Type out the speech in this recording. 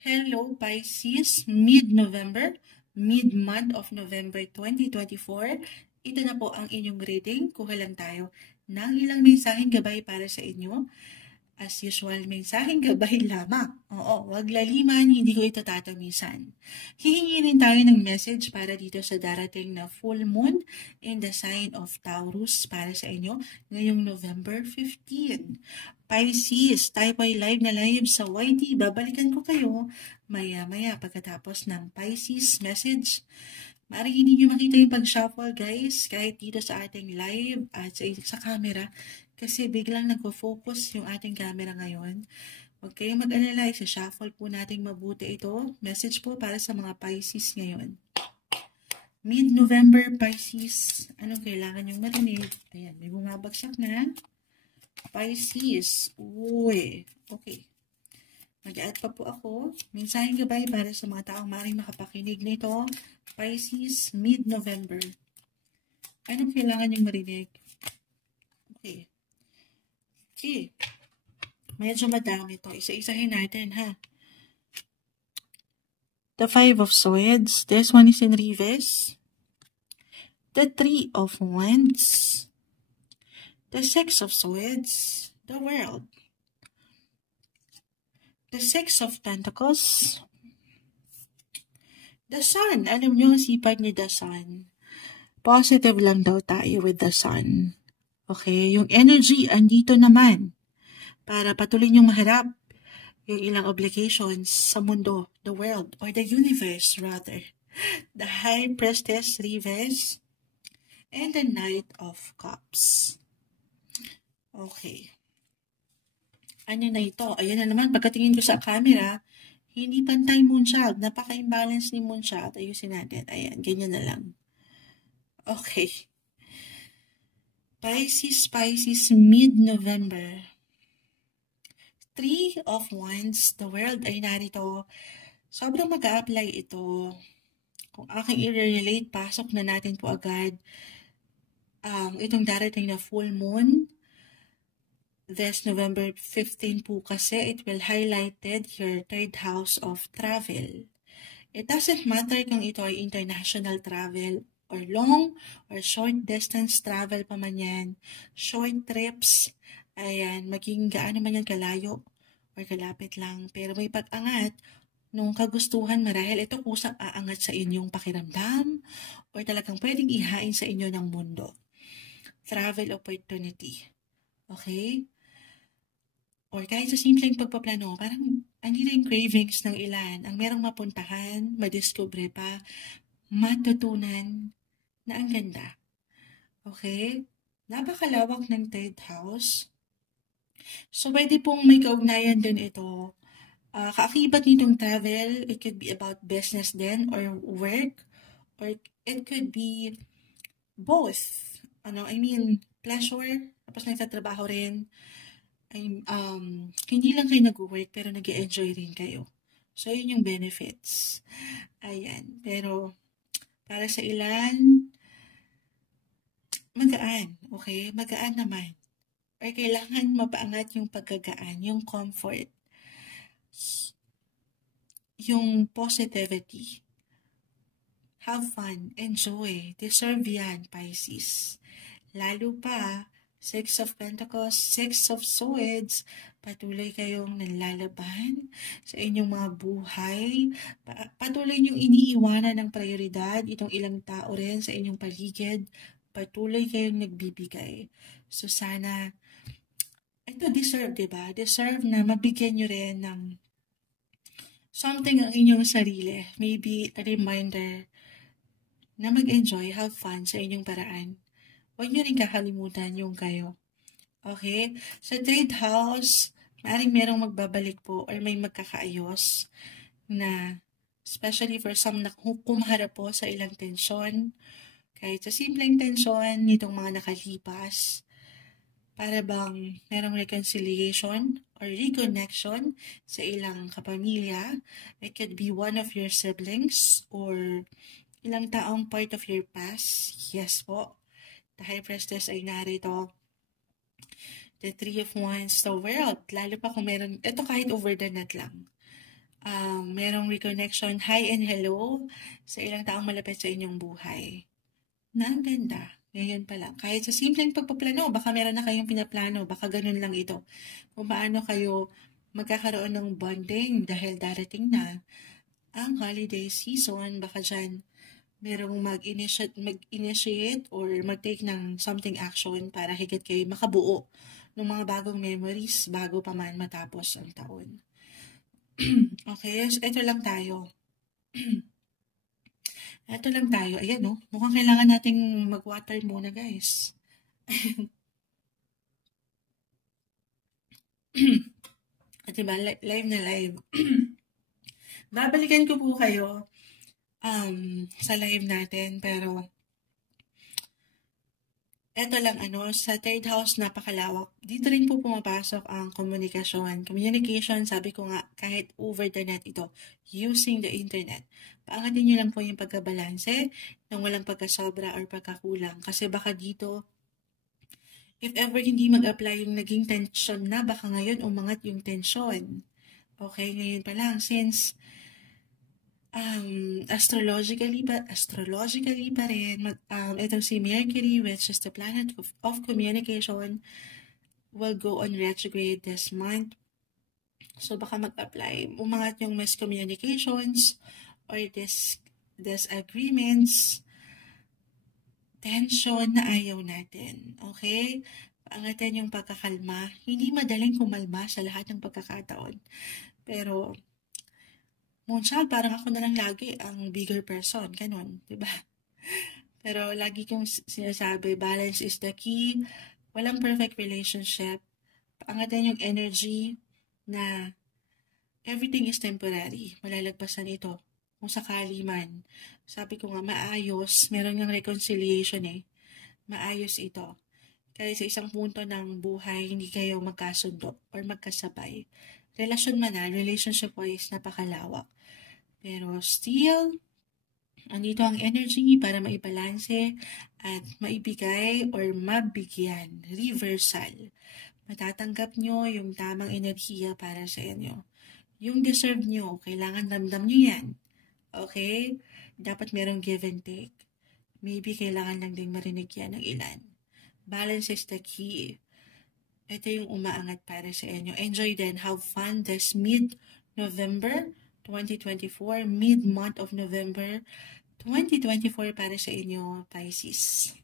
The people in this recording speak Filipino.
Hello Pisces, mid-November, mid-month of November 2024. Ito na po ang inyong reading. Kuha lang tayo ng ilang mensaheng gabay para sa inyo. As usual, mensaheng gabay lamang. Oo, wag laliman, hindi ko ito tatamisan. Hihingi rin tayo ng message para dito sa darating na full moon in the sign of Taurus para sa inyo ngayong November 15. Pisces, tayo po ay live na live sa YT. Babalikan ko kayo maya-maya pagkatapos ng Pisces message. Maaaring hindi nyo makita yung pag-shuffle guys, kahit dito sa ating live at sa camera. Kasi biglang nagpo-focus yung ating camera ngayon. Huwag kayong mag-alala, isa-shuffle po natin mabuti ito. Message po para sa mga Pisces ngayon. Mid-November Pisces, anong kailangan yung marinig? Ayan, may bumabagsak na. Pisces, uy, okay. Mag-add pa po ako. Mensaheng gabay para sa mga taong maaaring makapakinig nito. Pisces, mid-November. Anong kailangan yung marinig? Okay. Okay. Medyo madami ito. Isa-isahin natin, ha? The Five of Swords. This one is in reverse. The Three of Wands. The Six of Swords. The World. The Six of Pentacles. The Sun. Alam nyo, sipag ni The Sun. Positive lang daw tayo with The Sun. Okay, yung energy andito naman para patuloy niyong maharap yung ilang obligations sa mundo, the world, or the universe rather. The High Priestess reverse and the Knight of Cups. Okay. Ano na ito? Ayan na naman, pagkatingin ko sa camera, hindi pantay moonshot. Napaka-imbalance ni moonshot. Ayusin natin. Ayan, ganyan na lang. Okay. Pisces, mid-November. Three of Wands, the World ay narito. Sobrang mag-a-apply ito. Kung aking i-relate, pasok na natin po agad itong darating na full moon. This November 15 po kasi, it will highlighted your third house of travel. It doesn't matter kung ito ay international travel or long or short distance travel pa man yan, short trips, ayan, maging gaano man yan kalayo or kalapit lang, pero may pag-angat nung kagustuhan marahil ito kusang aangat sa inyong pakiramdam or talagang pwedeng ihain sa inyo ng mundo. Travel opportunity. Okay? Or kahit sa simpleng pagpaplano, parang andito yung cravings ng ilan, ang merong mapuntahan, madiscover pa, matutunan, na ang ganda. Okay? Napakalawak ng third house. So, pwede pong may kaugnayan din ito. Kaakibat nitong travel, it could be about business din or work, or it could be both. Pleasure, tapos nagtatrabaho rin. Hindi lang kayo nag-work, pero nag-enjoy rin kayo. So, yun yung benefits. Ayan. Pero, para sa ilan, magaan, okay? Magaan naman. Or kailangan mapaangat yung pagkagaan, yung comfort, yung positivity. Have fun, enjoy, deserve yan, Pisces. Lalo pa, Six of Pentacles, Six of Swords, patuloy kayong nalalaban sa inyong mga buhay. Patuloy niyong iniiwanan ng prioridad itong ilang tao rin sa inyong paligid. Patuloy kayong nagbibigay. So sana, ito deserve, diba? Deserve na mabigyan nyo rin ng something ang inyong sarili. Maybe a reminder na mag-enjoy, have fun sa inyong paraan. Huwag nyo rin kakalimutan yung kayo. Okay? Sa third house, maaaring merong magbabalik po or may magkakaayos na especially for some na kumaharap po sa ilang tensyon. Kahit sa simpleng tensyon nitong mga nakalipas, para bang merong reconciliation or reconnection sa ilang kapamilya. It could be one of your siblings or ilang taong part of your past. Yes po. The High Priestess ay narito. The Three of Wands, the World. Lalo pa kung meron, ito kahit over the net lang. merong reconnection, hi and hello sa ilang taong malapit sa inyong buhay. Na ang ganda. Ngayon pa lang. Kahit sa simpleng pagpaplano, baka meron na kayong pinaplano, baka ganun lang ito. Kung paano kayo magkakaroon ng bonding dahil darating na ang holiday season, baka dyan merong mag-initiate or mag-take ng something action para higit kayo makabuo ng mga bagong memories bago pa man matapos ang taon. Okay, so ito lang tayo. Ito lang tayo. Ayan, no? Mukhang kailangan nating mag-water muna, guys. At diba, live na live. Babalikan ko po kayo sa live natin, pero eto lang, sa third house, napakalawak. Dito rin po pumapasok ang komunikasyon. Communication, sabi ko nga, kahit over the net ito, using the internet. Paangatin nyo lang po yung pagkabalanse nang walang pagkasobra or pagkakulang. Kasi baka dito, if ever hindi mag-apply yung naging tension na, baka ngayon umangat yung tension. Okay, ngayon pa lang, since astrologically pa rin, itong si Mercury, which is the planet of communication, will go on retrograde this month. So, baka mag-apply. Umangat yung miscommunications or disagreements, tension na ayaw natin. Okay? Paangatan yung pagkakalma. Hindi madaling kumalma sa lahat ng pagkakataon. Pero, Moonchild, parang ako na lang lagi ang bigger person. Ganon, diba? Pero lagi kong sinasabi, balance is the key. Walang perfect relationship. Paangatan yung energy na everything is temporary. Malalagpasan ito. Kung sakali man. Sabi ko nga, maayos. Meron ng reconciliation eh. Maayos ito. Kaya sa isang punto ng buhay, hindi kayo magkasundo or magkasabay. Relasyon man na, relationship-wise, napakalawak. Pero still, andito ang energy para maibalanse at maibigay or mabigyan. Reversal. Matatanggap nyo yung tamang enerhiya para sa inyo. Yung deserve nyo, kailangan ramdam nyo yan. Okay? Dapat merong give and take. Maybe kailangan lang din marinig yan ng ilan. Balance is the key. Ito yung umaangat para sa inyo. Enjoy then. Have fun this mid-November 2024. Mid-month of November 2024 para sa inyo, Pisces.